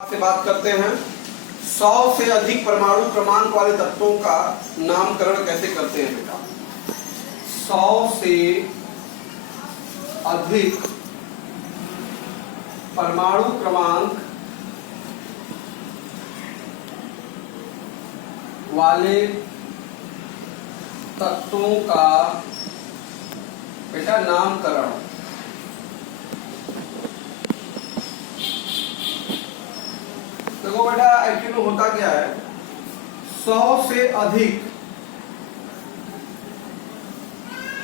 से बात करते हैं 100 से अधिक परमाणु क्रमांक वाले तत्वों का नामकरण कैसे करते हैं बेटा। 100 से अधिक परमाणु क्रमांक वाले तत्वों का बेटा नामकरण। देखो बेटा एक्चुअली होता क्या है, 100 से अधिक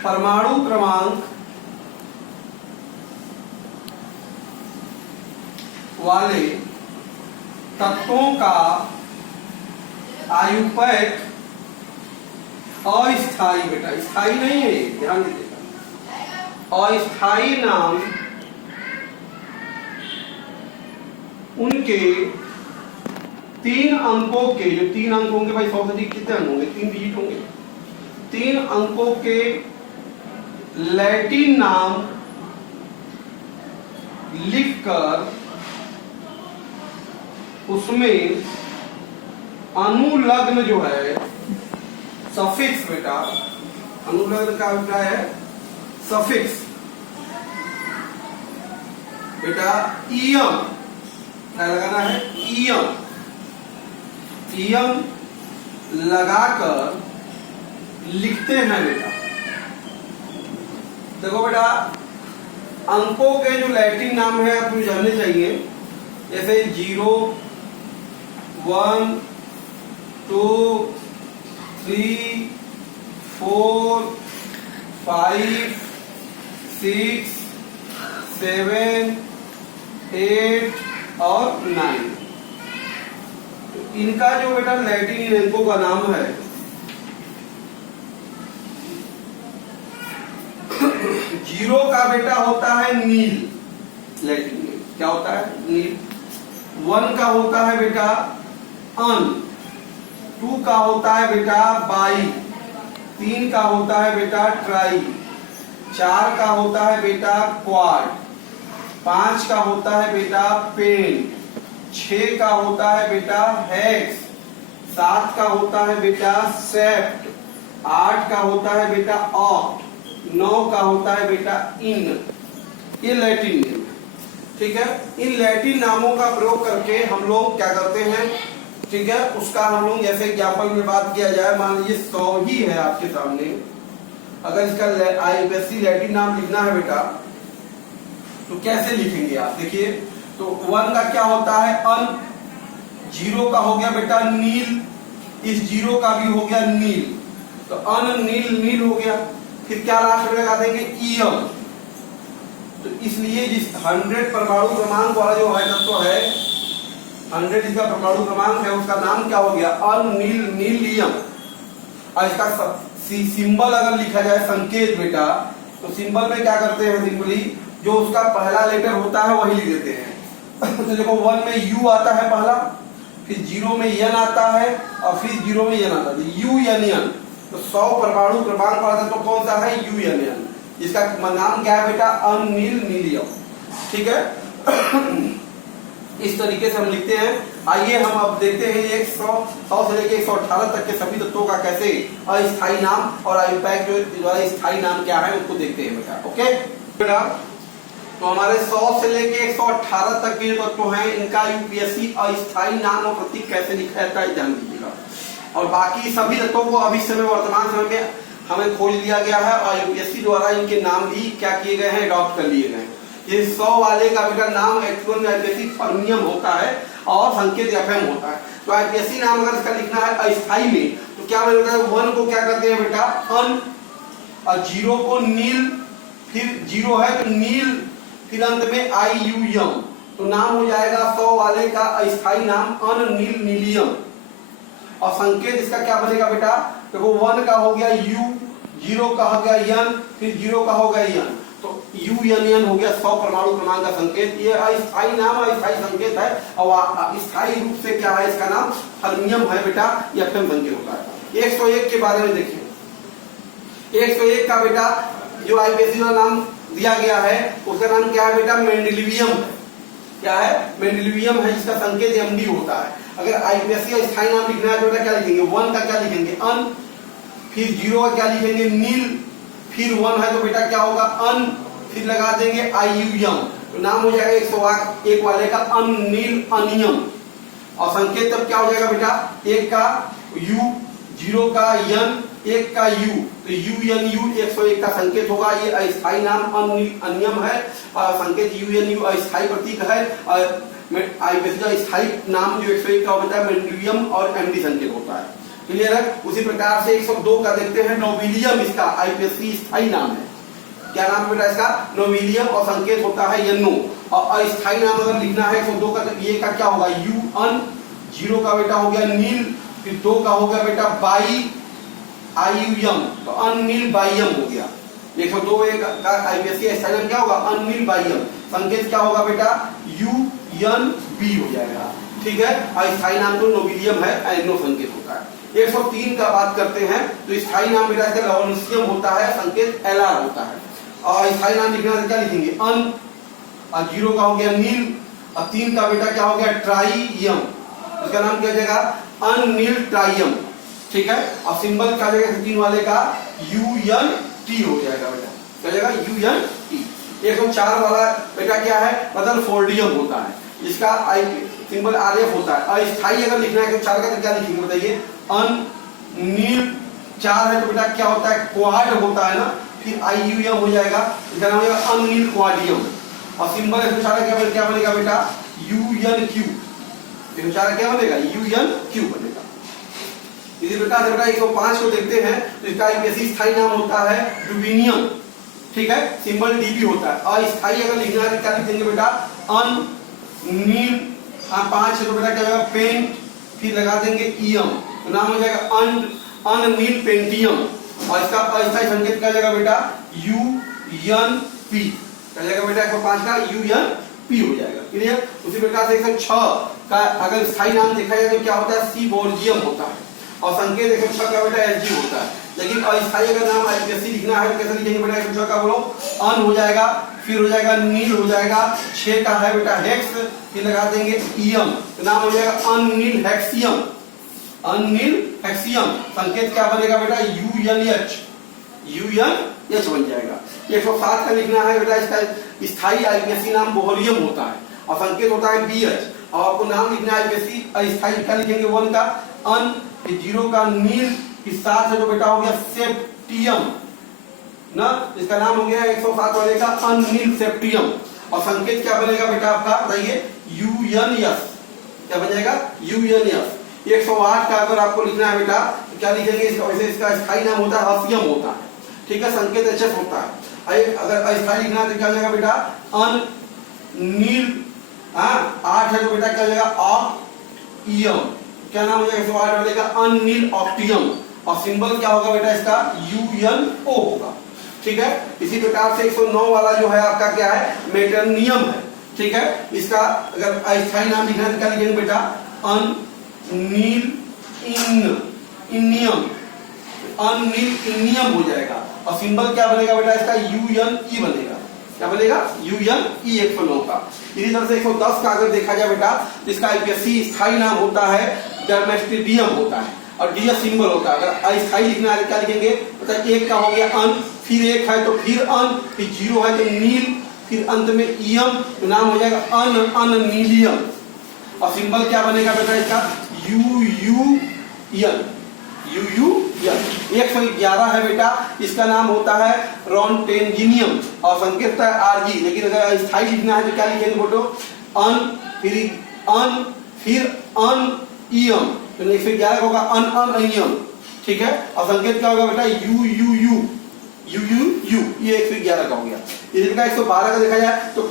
परमाणु क्रमांक वाले तत्वों का आयुपैक अस्थाई, बेटा स्थाई नहीं है, ध्यान दीजिएगा, अस्थाई नाम उनके 3 अंकों के, जो 3 अंक होंगे भाई 100 से अधिक कितने अंक होंगे, 3 डिजिट होंगे, 3 अंकों के लैटिन नाम लिखकर उसमें अनुलग्न जो है सफिक्स, बेटा अनुलग्न का अभिप्राय है सफिक्स, बेटा इयम क्या लगाना है, इयम लगाकर लिखते हैं बेटा। देखो बेटा अंकों के जो लैटिन नाम है आपको जानने चाहिए, जैसे 0 1 2 3 4 5 6 7 8 और 9। इनका जो बेटा लैटिन अंकों का नाम है 0 का बेटा होता है नील, लैटिन में क्या होता है नील। 1 का होता है बेटा अन, 2 का होता है बेटा बाई, 3 का होता है बेटा ट्राई, 4 का होता है बेटा क्वाड, 5 का होता है बेटा पेन, 6 का होता है बेटा हेक्स, 7 का होता है बेटा सेप्ट, 8 का होता है बेटा ऑक्ट, 9 का होता है बेटा इन। ये लैटिन नेम है, ठीक है। इन लैटिन नामों का प्रयोग करके हम लोग क्या करते हैं, ठीक है, उसका हम लोग जैसे एग्जाम्पल में बात किया जाए, मान लीजिए 100 ही है आपके सामने, अगर इसका आईपीएससी लैटिन नाम लिखना है बेटा तो कैसे लिखेंगे आप, देखिए। तो 1 का क्या होता है अन, 0 का हो गया बेटा नील, इस 0 का भी हो गया नील, तो अन नील नील हो गया। फिर क्या लास्ट में लगा देंगे ईयम, तो इसलिए जिस 100 परमाणु क्रमांक वाला जो है तत्व है, 100 इसका परमाणु क्रमांक है, उसका नाम क्या हो गया अन नील नीलियम। और इसका सिंबल अगर लिखा जाए संकेत बेटा, तो सिंबल में क्या करते हैं, सिंपली जो उसका पहला लेटर होता है वही लिख देते हैं। तो देखो 1 में यू आता है पहला, फिर 0 में एन आता है और फिर 0 में एन आता है, यू एन एन। तो 100 परमाणु क्रमांक वाला तो कौन सा है यू एन एन, इसका नाम क्या है बेटा अनिल नीलियम, ठीक है। इस तरीके से हम लिखते हैं। आइए हम अब देखते हैं 100 से लेकर 118 तक के सभी तत्वों का कैसे अस्थाई नाम और आयुपैक जो स्थाई नाम क्या है उसको देखते हैं बेटा, ओके बेटा। तो हमारे 100 से लेके 118 तक के जो तत्व हैं, इनका यूपीएससी अस्थाई नाम और प्रतीक कैसे लिखा जाता है जान लीजिएगा। और बाकी सभी तत्वों को अभी समय वर्तमान समय में हमें खोज लिया गया है और यूपीएससी द्वारा इनके नाम भी क्या किए गए हैं, अडॉप्ट कर लिए गए हैं। ये 100 वाले का बेटा नाम एक्चुअल में आईपीएससी फर्मियम होता है और संकेत एफएम होता है। तो आईपीएससी नाम अगर इसका लिखना है अस्थाई में तो क्या बनेगा, 1 को क्या करते हैं बेटा अन, और 0 को नील, फिर 0 है तो नील, फिर अंत में आई यू यम, तो नाम हो जाएगा 100 वाले का अस्थाई नाम अन नील नीलियम। और संकेत इसका क्या बनेगा बेटा, देखो 1 का हो गया यू, 0 का हो गया यन, फिर 0 का हो गया यन, तो यू एन एन हो गया 100 परमाणु क्रमांक का संकेत। ये अस्थाई नाम अस्थाई संकेत है और स्थायी रूप से क्या है, इसका नाम फर्मियम है बेटा, ये एफएम संकेत होता है। 101 के बारे में देखिए, 101 का बेटा जो आईपीएससी का नाम दिया गया है उसका नाम क्या है बेटा, मेंडेलिवियम। क्या है, मेंडेलियम है, जिसका संकेत एमडी होता है। अगर आईपीएससी का स्थायी नाम लिखना है तो बेटा क्या लिखेंगे, 1 का क्या लिखेंगे अन, फिर 0 का क्या लिखेंगे नील, फिर 1 है तो बेटा क्या होगा अन, फिर लगा देंगे आईयूएम, तो नाम हो जाएगा 101 वाले का अनिल अनियम। और संकेत तब क्या हो जाएगा बेटा, 1 का यू, 0 का यन, 1 का यू, तो यूएनयू 101 का संकेत होगा। ये अस्थायी नाम अनियम है, संकेत यूएनयू अस्थायी प्रतीक है। आईपीएससी का स्थायी नाम जो 101 का होता है मेंडेलियम और एमडी संकेत होता है। क्लियर है। उसी प्रकार से 102 का देखते हैं, नोबिलियम इसका आईपीएससी स्थायी नाम है। क्या नाम है बेटा इसका, नोबिलियम, और संकेत होता है यनो। और अस्थायी नाम अगर लिखना है 102 का, तो ये का क्या होगा यू अन, 0 का बेटा हो गया नील, फिर 2 का हो गया बेटा बाई आईयूएम, तो अनिल बाइयम हो गया। 102 का आईपीएससी स्थायी नाम क्या होगा अनिल बाइयम, संकेत क्या होगा बेटा यूएन बी हो जाएगा। ठीक है, अस्थायी नाम तो नोबिलियम है, एनो संकेत होता है। 103 का बात करते हैं, तो स्थायी नाम बेटा इसका लॉरेंसियम होता है, संकेत एलआर होता है। और स्थायी नाम लिखना है क्या लिखेंगे अन, और 0 का हो गया नील, और 3 का बेटा क्या हो गया ट्राइयम, इसका नाम क्या हो जाएगा अनिल ट्राइयम। ठीक है, और सिंबल क्या जाएगा 3 वाले का यूएन टी हो जाएगा बेटा, क्या जाएगा यूएन टी। 104 वाला बेटा क्या है, बदल फोल्डियम होता है, इसका आई सिंबल आरएफ होता है। अस्थायी अगर लिखना है 104 का तो क्या लिखेंगे बताइए अन नील, 4 है तो बेटा क्या होता है क्वाड होता है ना, फिर आईयूएम हो जाएगा, इसका नाम हो जाएगा अनिल क्वाडियम। और सिंबल 104 क्या बनेगा बेटा यूएन क्यू, 104 क्या बनेगा यूएन क्यू बनेगा। इसी प्रकार से बेटा 105 को देखते हैं, तो इसका आईपीएससी स्थायी नाम होता है रुबिनियम। ठीक है, सिंबल डीबी होता है। अस्थायी अगर लिखना है क्या लिखेंगे बेटा अन नील, 5 है तो बेटा क्या होगा पेंट, फिर लगा देंगे ईएम, तो नाम हो जाएगा अनिल पेंटियम। और इसका अस्थायी संकेत क्या जाएगा बेटा यूएन पी, क्या जाएगा बेटा 105 का यूएन पी हो जाएगा। क्लियर। उसी प्रकार से 106 का अगर स्थायी नाम देखा जाए तो क्या होता है सीबोर्जियम होता है, और संकेत 106 का बेटा एसजी होता है। लेकिन अस्थायी अगर नाम आईपीएससी लिखना है तो कैसे लिखेंगे बेटा 106 का बोलो अन हो जाएगा, फिर हो जाएगा नील हो जाएगा, 6 का है बेटा हेक्स, फिर लगा देंगे ईएम, तो नाम हो जाएगा अनिल हेक्सियम, अनिल हेक्सियम। संकेत क्या बनेगा बेटा यूएनएच, यूएनएच बन जाएगा। 107 का लिखना है बेटा इसका स्थायी आईपीएससी नाम बोहरियम होता है, और संकेत होता है बीएच। और आपको नाम लिखना है आईपीएससी अस्थायी क्या लिखेंगे 1 का अन, 0 का नील, 7 है तो बेटा हो गया सेप्टियम ना, इसका नाम हो गया 107 वाले का अनिल सेप्टियम। और संकेत क्या बनेगा बेटा आपका बताइए यूएनएस, क्या बन जाएगा यूएनएस। 108 का अगर आपको लिखना है बेटा तो क्या लिखेंगे इसका, वैसे इसका स्थायी नाम होता है हसियम होता है। ठीक है, संकेत एचएस होता है। अगर अस्थायी लिखना है तो क्या हो जाएगा बेटा अन नील, 8 है तो बेटा क्या हो जाएगा ऑक्टियम, क्या नाम हो जाएगा 108 वाले का अनिल ऑक्टियम। और सिंबल क्या होगा बेटा इसका यूएनओ होगा। ठीक है, इसी प्रकार से 109 वाला जो है आपका क्या है मेटरनियम है। ठीक है, इसका अगर अस्थायी नाम लिखना है तो क्या लिखेंगे बेटा अनिल इनियम, अनिल इनियम हो जाएगा। और सिंबल क्या बनेगा बेटा इसका यूएनई बनेगा, क्या बनेगा यूएनई 109 का। इसी तरह से 110 का अगर देखा जाए बेटा तो इसका आईपीएससी स्थायी नाम होता है डर्मेस्टिडियम होता है, और डीएस सिंबल होता है। अगर अस्थायी लिखना है क्या लिखेंगे मतलब 1 का हो गया अन, फिर 1 है तो फिर अन, फिर 0 है तो नील, फिर अंत में ईएम, तो नाम हो जाएगा अनिलियम। और सिंबल क्या बनेगा बेटा इसका यूयूएन, यूयूएन। 111 है बेटा, इसका नाम होता है रोन्टेंजिनियम, और संकेत होता है आरजी। लेकिन अगर स्थायी लिखना है तो क्या लिखेंगे बेटो अन, फिर अन ईएम, तो 111 होगा अनियम। ठीक है, और संकेत क्या होगा बेटा यूयूयू, ये 111 का हो गया। इसी प्रकार 112 का देखा जाए तो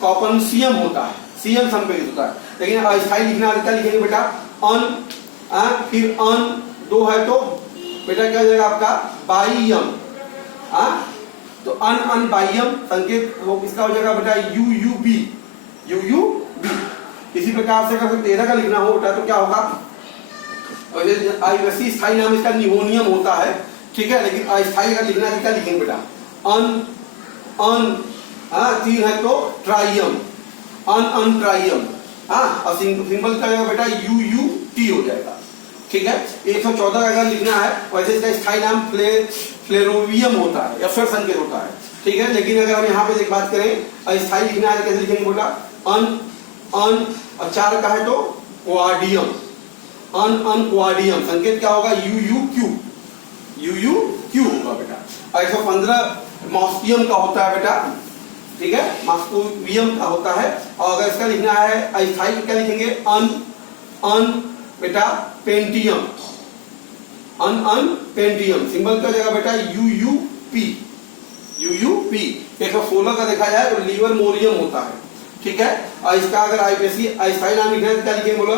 कॉपनसियम होता है, सीएम संकेत होता है। लेकिन अस्थायी लिखना है क्या लिखेंगे बेटा अन, फिर अन, 2 है तो बेटा क्या हो जाएगा आपका बाइयम, तो अन बाइयम, संकेत वो किसका हो जाएगा बेटा यूयूबी। इसी प्रकार से अगर 13 का लिखना हो बेटा तो क्या होगा आईपीएससी स्थायी नाम इसका निहोनियम होता है। ठीक है, लेकिन अस्थायी का लिखना है क्या लिखेंगे बेटा अन 3 है तो ट्राइयम, अन ट्राइयम, हाँ, और सिंबल का जाएगा बेटा यू यू टी हो जाएगा, ठीक है। 114 का अगर लिखना है वैसे इसका स्थायी नाम फ्लेरोवियम होता है या फिर संकेत होता है, ठीक है। लेकिन अगर हम यहाँ पे एक बात करें स्थायी लिखना है कैसे लिखेंगे बोला, अन और 4 का है तो क्वाडियम, अन क्वाडियम, संकेत क्या होगा यू यू क्यू होगा बेटा। 115 मॉस्कियम का होता है बेटा, ठीक है, मॉस्कोवियम का होता है। और अगर इसका लिखना है अस्थायी क्या लिखेंगे, अन बेटा पेंटियम, अन पेंटियम, सिंबल क्या जाएगा बेटा यू यू पी। 116 का देखा जाए तो लीवर मोरियम होता है, ठीक है। और इसका अगर आईपीएससी अस्थायी नाम लिखना है तो क्या लिखेंगे बोलो,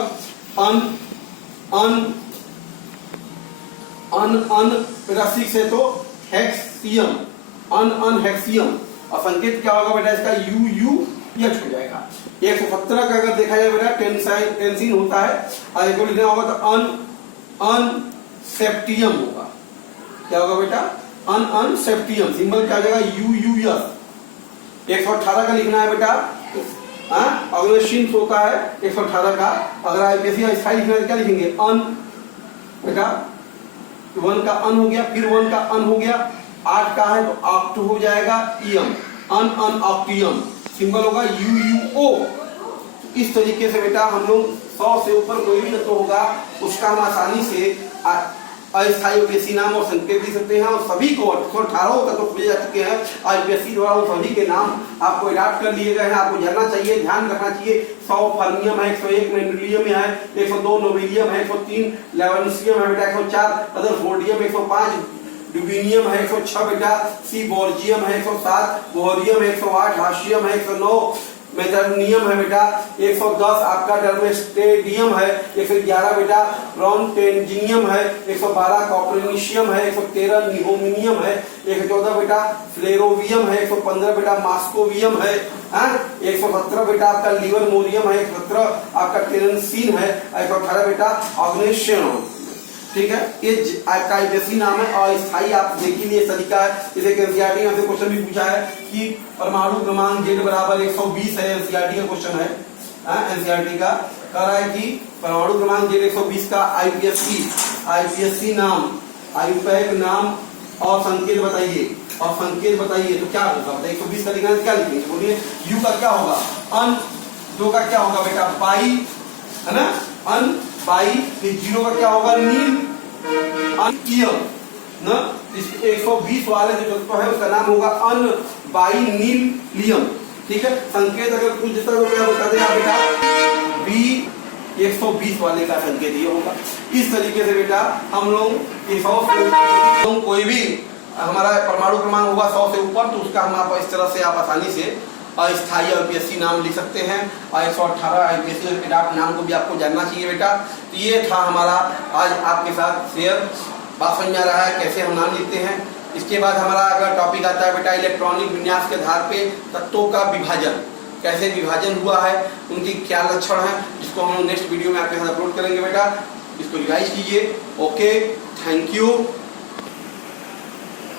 अन बेटा 6 है तो हेक्सियम, अन हेक्सियम, और संकेत क्या होगा बेटा इसका यू एच हो जाएगा। 117 का अगर देखा जाए बेटा टेंसिन होता है, और इसको लिखना होगा तो अन सेप्टियम होगा, क्या होगा बेटा अन सेप्टियम, सिंबल क्या हो जाएगा यू एस। 118 का लिखना है बेटा, ऑर्गेनाइजेशन होता है 118 का। अगर आईपीएससी स्थायी लिखना है क्या लिखेंगे, अन बेटा 1 का अन हो गया, फिर 1 का अन हो गया, 8 का है तो ऑक्ट हो जाएगा ईएम, अन ऑक्टियम, सिंबल होगा यू ओ। इस तरीके से बेटा हम लोग 100 से ऊपर कोई भी तत्व होगा उसका हम आसानी से अस्थायी आईपीएससी नाम और संकेत दे सकते हैं, और सभी को 118 तक तो पूछे जा चुके हैं आईपीएससी द्वारा, वो सभी के नाम आपको अडॉप्ट कर लिए गए हैं। आपको जानना चाहिए, ध्यान रखना चाहिए, 100 फर्मियम है, 101 मेंडुलियम है, 102 नोबिलियम है, 103 लेवेंसियम है बेटा, 104 रदरफोर्डियम, 105 ड्यूबिनियम है, 106 बेटा सीबोर्जियम है, 107 बोहरियम है, 108 हाशियम है, 109 मेथर्नियम है बेटा, 110 आपका डर्मेस्टेडियम है, 111 बेटा ब्रॉन्टेंजिनियम है, 112 कॉपरनिशियम है, 113 निहोमिनियम है, 114 बेटा फ्लेरोवियम है, 115 बेटा मास्कोवियम है, 117 बेटा आपका लीवर मोरियम है, 117 आपका टेरेंसिन है, 118 बेटा ऑर्गेनाइजेशन, ठीक है। ये आपका आईपीएससी नाम है। और स्थायी आप देखिए लिए तरीका है, जैसे कि एनसीईआरटी में क्वेश्चन भी पूछा है कि परमाणु क्रमांक Z बराबर 120 है, एनसीईआरटी का क्वेश्चन है, एनसीईआरटी का कह रहा है कि परमाणु क्रमांक Z 120 का आईपीएससी नाम, आयुपैक नाम और संकेत बताइए, और संकेत बताइए तो क्या होगा बताइए। 120 का लिखना है क्या लिखेंगे बोलिए, यू का क्या होगा अन, 2 का क्या होगा बेटा बाई, है ना, अन बाई, फिर 0 का क्या होगा नील, अन ईयर ना, 120 वाले जो तत्व है उसका नाम होगा अन बाई नील लियम, ठीक है। संकेत अगर कुछ देता तो क्या बता देगा बेटा बी, 120 वाले का संकेत ये होगा। इस तरीके से बेटा हम लोग 100 कोई भी हमारा परमाणु क्रमांक होगा 100 से ऊपर, तो उसका हम आप इस तरह से आप आसानी से अस्थायी आईपीएससी नाम लिख सकते हैं। 118 आईपीएससी एडॉप्ट नाम को भी आपको जानना चाहिए बेटा। तो ये था हमारा आज आपके साथ शेयर, बात समझ में आ रहा है कैसे हम नाम लिखते हैं। इसके बाद हमारा अगर टॉपिक आता है बेटा इलेक्ट्रॉनिक विन्यास के आधार पे तत्वों का विभाजन, कैसे विभाजन हुआ है, उनकी क्या लक्षण है, जिसको हम नेक्स्ट वीडियो में आपके साथ अपलोड करेंगे बेटा। इसको रिवाइज कीजिए। Okay, thank you.